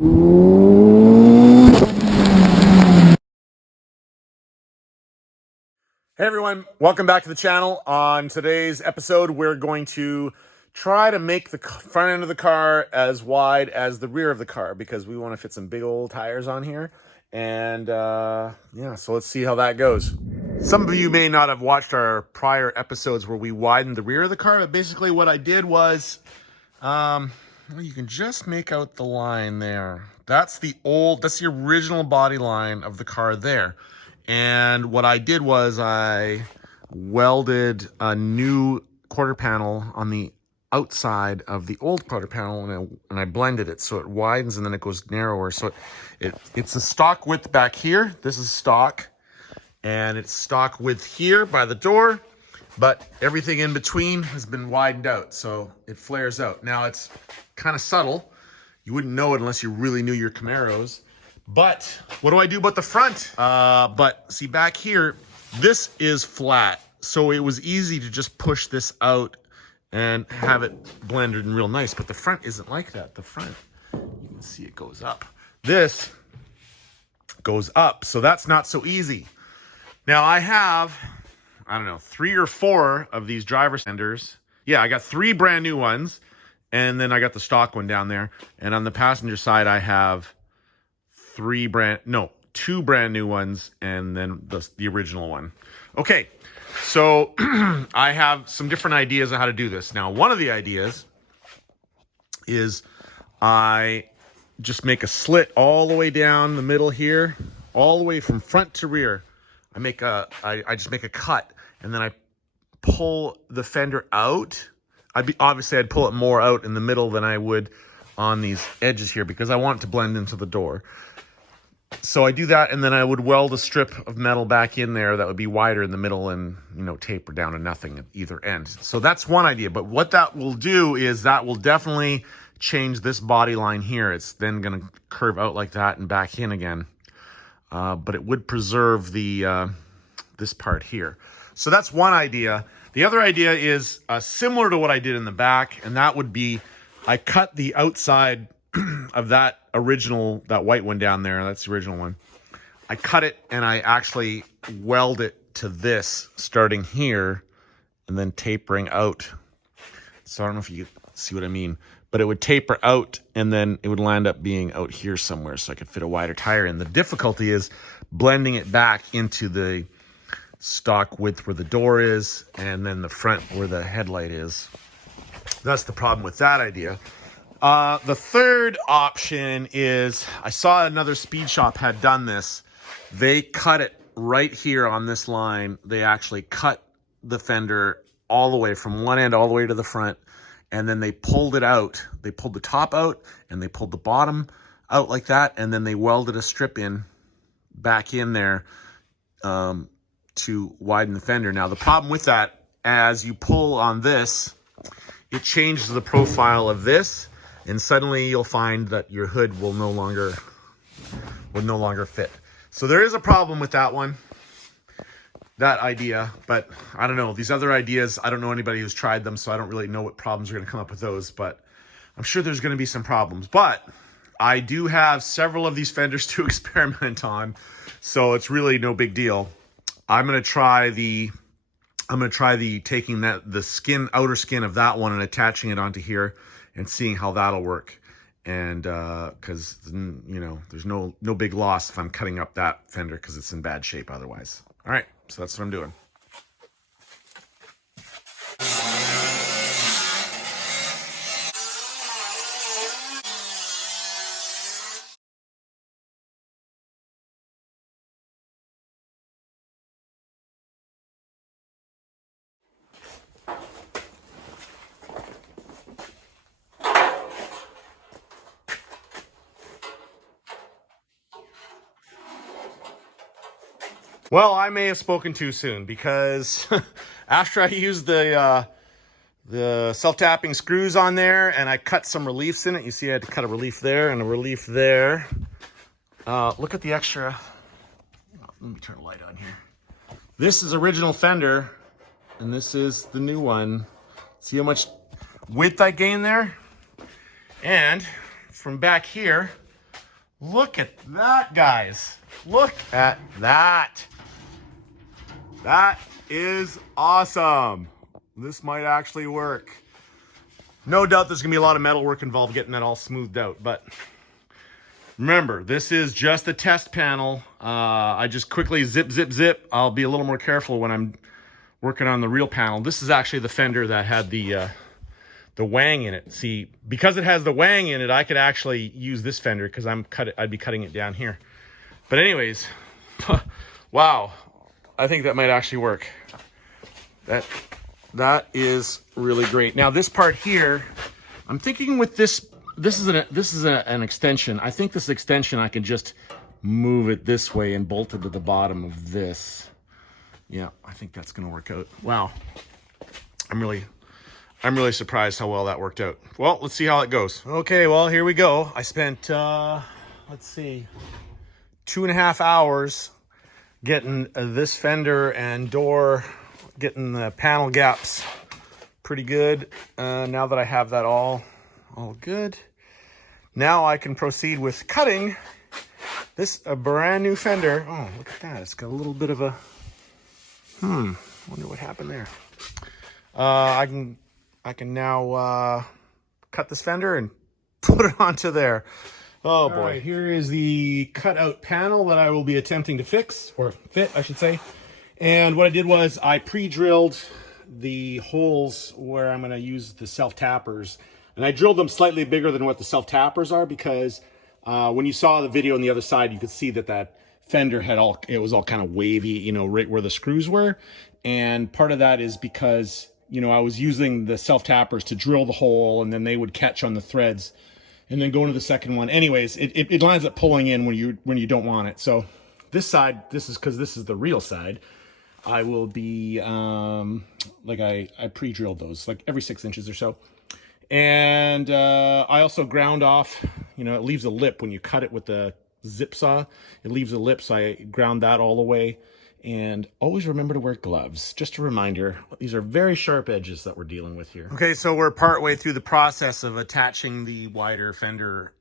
Hey everyone, welcome back to the channel. On today's episode, we're going to try to make the front end of the car as wide as the rear of the car because we want to fit some big old tires on here. And yeah, so let's see how that goes. Some of you may not have watched our prior episodes where we widened the rear of the car, but basically what I did was, well, you can just make out the line there. That's the original body line of the car there. And what I did was I welded a new quarter panel on the outside of the old quarter panel, and I blended it so it widens and then it goes narrower. So it's a stock width back here. This is stock, and it's stock width here by the door, but everything in between has been widened out, so it flares out. Now it's kind of subtle. You wouldn't know it unless you really knew your Camaros. But what do I do about the front? But see back here, this is flat. So it was easy to just push this out and have it blended and real nice. But the front isn't like that. The front, you can see it goes up. This goes up. So that's not so easy. Now I have, I don't know, 3 or 4 of these driver fenders. Yeah, I got 3 brand new ones. And then I got the stock one down there. And on the passenger side, I have 2 brand new ones, and then the original one. Okay, so I have some different ideas of how to do this. Now, one of the ideas is I just make a slit all the way down the middle here, all the way from front to rear. I just make a cut, and then I pull the fender out. Obviously I'd pull it more out in the middle than I would on these edges here because I want it to blend into the door. So I do that, and then I would weld a strip of metal back in there that would be wider in the middle and, you know, taper down to nothing at either end. So that's one idea. But what that will do is that will definitely change this body line here. It's then going to curve out like that and back in again. But it would preserve the this part here. So that's one idea. The other idea is similar to what I did in the back, and that would be I cut the outside of that white one down there. That's the original one. I cut it and I actually weld it to this starting here and then tapering out. So I don't know if you see what I mean, but it would taper out and then it would land up being out here somewhere so I could fit a wider tire in. The difficulty is blending it back into the stock width where the door is and then the front where the headlight is. That's the problem with that idea. The third option is I saw another speed shop had done this. They cut it right here on this line. They actually cut the fender all the way from one end all the way to the front, and then they pulled it out. They pulled the top out and they pulled the bottom out like that, and then they welded a strip in back in there to widen the fender. Now the problem with that, as you pull on this, it changes the profile of this. And suddenly you'll find that your hood will no longer fit. So there is a problem with that one, that idea. But I don't know. These other ideas, I don't know anybody who's tried them, so I don't really know what problems are going to come up with those. But I'm sure there's going to be some problems. But I do have several of these fenders to experiment on, so it's really no big deal. I'm going to try taking the outer skin of that one and attaching it onto here and seeing how that'll work. And because you know, there's no big loss if I'm cutting up that fender because it's in bad shape otherwise. All right, so that's what I'm doing. Well, I may have spoken too soon because after I used the self-tapping screws on there and I cut some reliefs in it, you see I had to cut a relief there and a relief there. Look at the extra. Let me turn the light on here. This is original fender and this is the new one. See how much width I gained there? And from back here, Look at that, guys. Look at that. That is awesome. This might actually work. No doubt there's gonna be a lot of metal work involved getting that all smoothed out, but remember, this is just a test panel. I just quickly zip, zip, zip. I'll be a little more careful when I'm working on the real panel. This is actually the fender that had the wang in it. See, because it has the wang in it, I could actually use this fender because I'd be cutting it down here. But anyways, wow, I think that might actually work. That is really great. Now this part here, I'm thinking with this is an extension. I think this extension I can just move it this way and bolt it to the bottom of this. Yeah, I think that's gonna work out. Wow, I'm really surprised how well that worked out. Well, let's see how it goes. Okay, well, here we go. I spent, let's see, 2.5 hours getting this fender and door, getting the panel gaps pretty good. Now that I have that all good, now I can proceed with cutting this brand new fender. Oh, look at that. It's got a little bit of a, wonder what happened there. I can now cut this fender and put it onto there. Oh boy. All right, here is the cutout panel that I will be attempting to fix, or fit, I should say. And what I did was I pre-drilled the holes where I'm going to use the self-tappers. And I drilled them slightly bigger than what the self-tappers are because when you saw the video on the other side, you could see that fender it was all kind of wavy, you know, right where the screws were. And part of that is because, you know, I was using the self-tappers to drill the hole and then they would catch on the threads and then go into the second one. Anyways, it lines up pulling in when you don't want it. So this side, because this is the real side, I will be, like I pre-drilled those like every 6 inches or so. And I also ground off, you know, it leaves a lip when you cut it with the zip saw. It leaves a lip, so I ground that all the way. And always remember to wear gloves. Just a reminder, these are very sharp edges that we're dealing with here. Okay, so we're partway through the process of attaching the wider fender.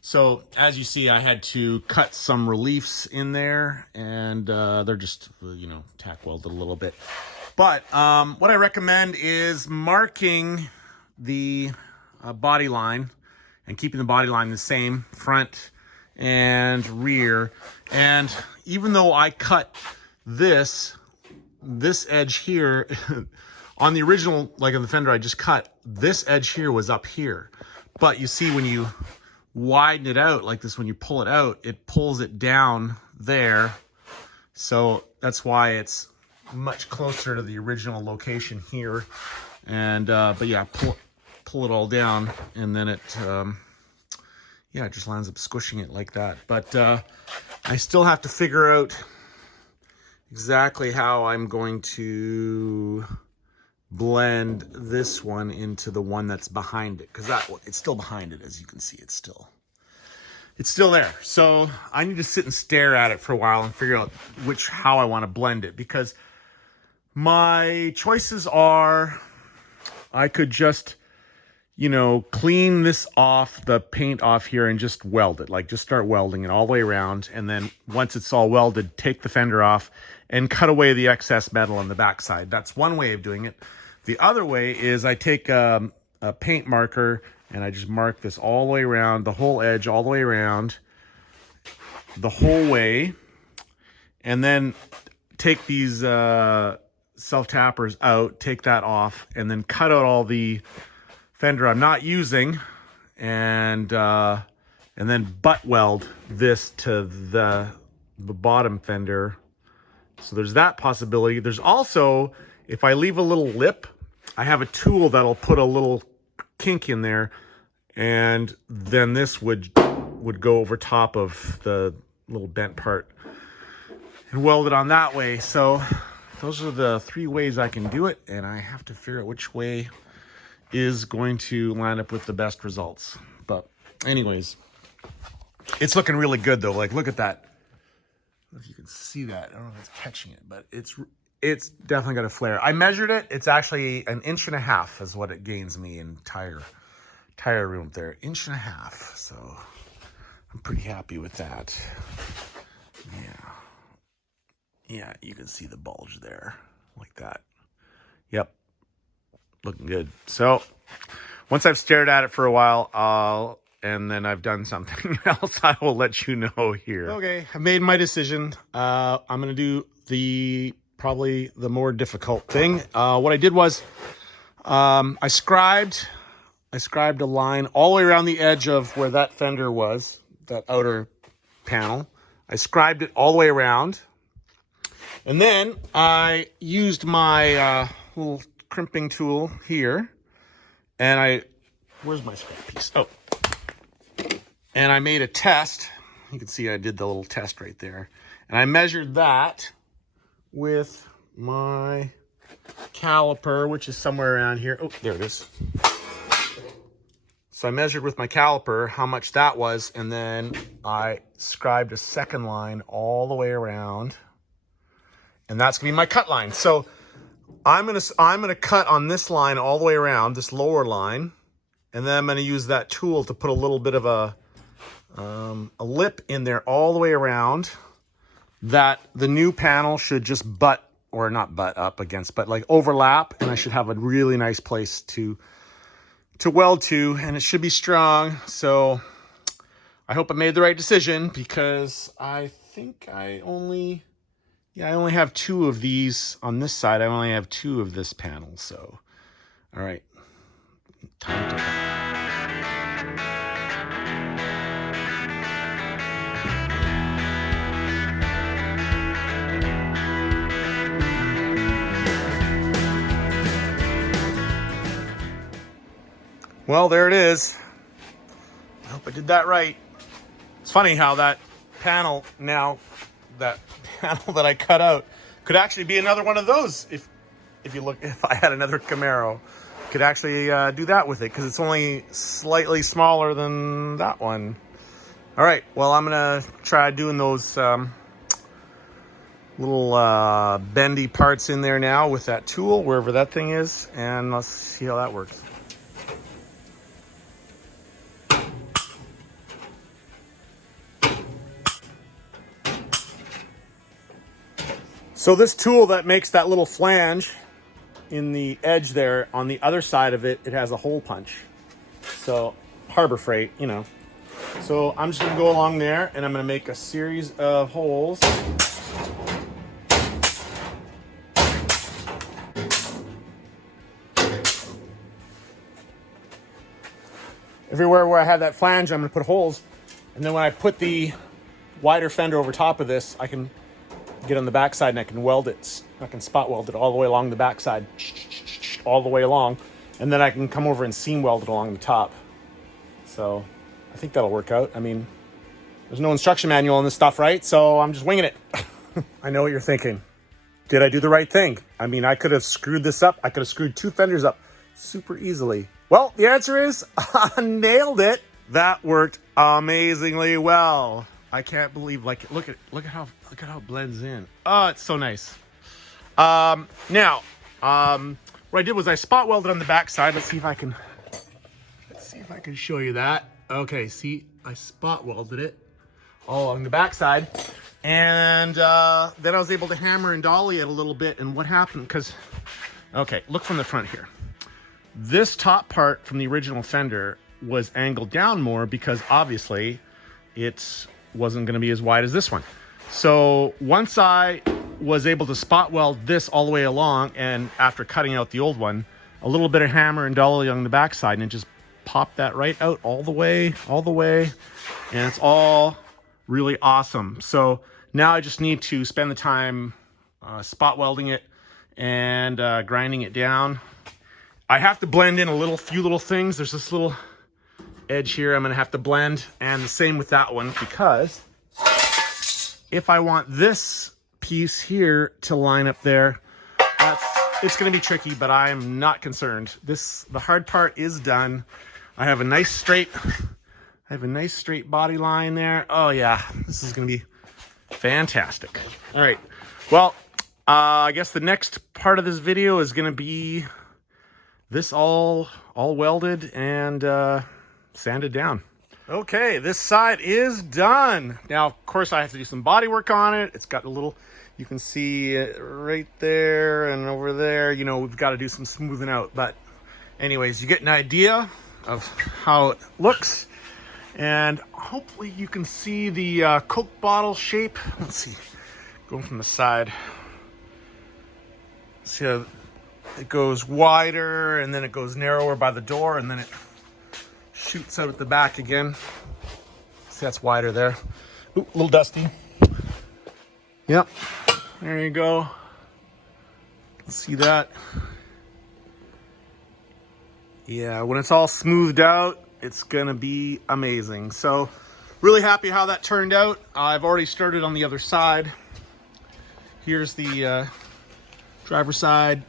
So as you see, I had to cut some reliefs in there, and they're just, you know, tack welded a little bit. But what I recommend is marking the body line and keeping the body line the same front and rear. And even though I cut this edge here on the original, like on the fender I just cut, this edge here was up here. But you see when you widen it out like this, when you pull it out, it pulls it down there. So that's why it's much closer to the original location here. And but yeah, pull it all down, and then it yeah, it just lands up squishing it like that. But I still have to figure out exactly how I'm going to blend this one into the one that's behind it, because it's still behind it. As you can see, it's still there. So I need to sit and stare at it for a while and figure out how I want to blend it, because my choices are, I could just, you know, clean this off, the paint off here, and just weld it. Like, just start welding it all the way around. And then once it's all welded, take the fender off and cut away the excess metal on the backside. That's one way of doing it. The other way is I take a paint marker and I just mark this all the way around, the whole edge all the way around, the whole way. And then take these self-tappers out, take that off, and then cut out all the fender I'm not using, and then butt weld this to the bottom fender. So there's that possibility. There's also, if I leave a little lip, I have a tool that'll put a little kink in there, and then this would go over top of the little bent part and weld it on that way. So those are the 3 ways I can do it, and I have to figure out which way is going to line up with the best results. But anyways, it's looking really good though. Like, look at that. I don't know if you can see that. I don't know if it's catching it, but it's definitely got a flare. I measured it. It's actually 1.5 inches is what it gains me in tire room there. 1.5 inches. So I'm pretty happy with that. Yeah, you can see the bulge there, like that. Yep, looking good. So once I've stared at it for a while, and then I've done something else, I will let you know here. Okay, I made my decision. I'm gonna do probably the more difficult thing. What I did was I scribed a line all the way around the edge of where that fender was, that outer panel. I scribed it all the way around. And then I used my little crimping tool here, and where's my scrap piece? Oh. And I made a test. You can see I did the little test right there. And I measured that with my caliper, which is somewhere around here. Oh, there it is. So I measured with my caliper how much that was, and then I scribed a second line all the way around. And that's gonna be my cut line. So I'm gonna cut on this line all the way around, this lower line, and then I'm gonna use that tool to put a little bit of a lip in there all the way around, that the new panel should just not butt up against, but like overlap, and I should have a really nice place to weld to, and it should be strong. So I hope I made the right decision, because I think I only have 2 of these on this side. I only have 2 of this panel. So, all right, time to cut. Well, there it is. I hope I did that right. It's funny how that panel that that I cut out could actually be another one of those. If I had another Camaro, could actually do that with it, because it's only slightly smaller than that one. All right, well, I'm gonna try doing those little bendy parts in there now with that tool, wherever that thing is, and let's see how that works. So this tool that makes that little flange in the edge there, on the other side of it, it has a hole punch. So Harbor Freight, you know. So I'm just gonna go along there, and I'm gonna make a series of holes. Everywhere where I have that flange, I'm gonna put holes. And then when I put the wider fender over top of this, I can get on the backside and I can weld it. I can spot weld it all the way along the backside, all the way along. And then I can come over and seam weld it along the top. So I think that'll work out. I mean, there's no instruction manual on this stuff, right? So I'm just winging it. I know what you're thinking. Did I do the right thing? I mean, I could have screwed this up. I could have screwed 2 fenders up super easily. Well, the answer is I nailed it. That worked amazingly well. I can't believe, like, look at how it blends in. Oh, it's so nice. Now, what I did was I spot welded on the back side. Let's see if I can show you that. Okay, see, I spot welded it all along the back side, and then I was able to hammer and dolly it a little bit. And what happened? Okay, look from the front here. This top part from the original fender was angled down more, because obviously it wasn't going to be as wide as this one. So once I was able to spot weld this all the way along, and after cutting out the old one, a little bit of hammer and dolly on the backside, and it just popped that right out all the way, and it's all really awesome. So now I just need to spend the time spot welding it and grinding it down. I have to blend in a few little things. There's this little edge here I'm gonna have to blend, and the same with that one, because if I want this piece here to line up there, it's gonna be tricky, but I'm not concerned. The hard part is done. I have a nice straight body line there. Oh yeah, this is gonna be fantastic. All right, well, I guess the next part of this video is gonna be this all welded and sanded down. Okay, this side is done. Now, of course, I have to do some body work on it. It's got a little, you can see it right there and over there. You know, we've got to do some smoothing out. But anyways, you get an idea of how it looks. And hopefully you can see the Coke bottle shape. Let's see, going from the side. See how it goes wider and then it goes narrower by the door and then it shoots out at the back again. See, that's wider there. Ooh, a little dusty. Yep, there you go. See that? Yeah, when it's all smoothed out, it's gonna be amazing. So, really happy how that turned out. I've already started on the other side. Here's the driver's side,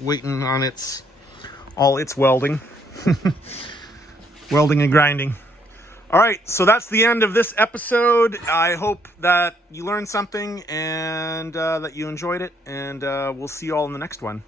waiting on all its welding. Welding and grinding. All right, so that's the end of this episode. I hope that you learned something and that you enjoyed it, and we'll see you all in the next one.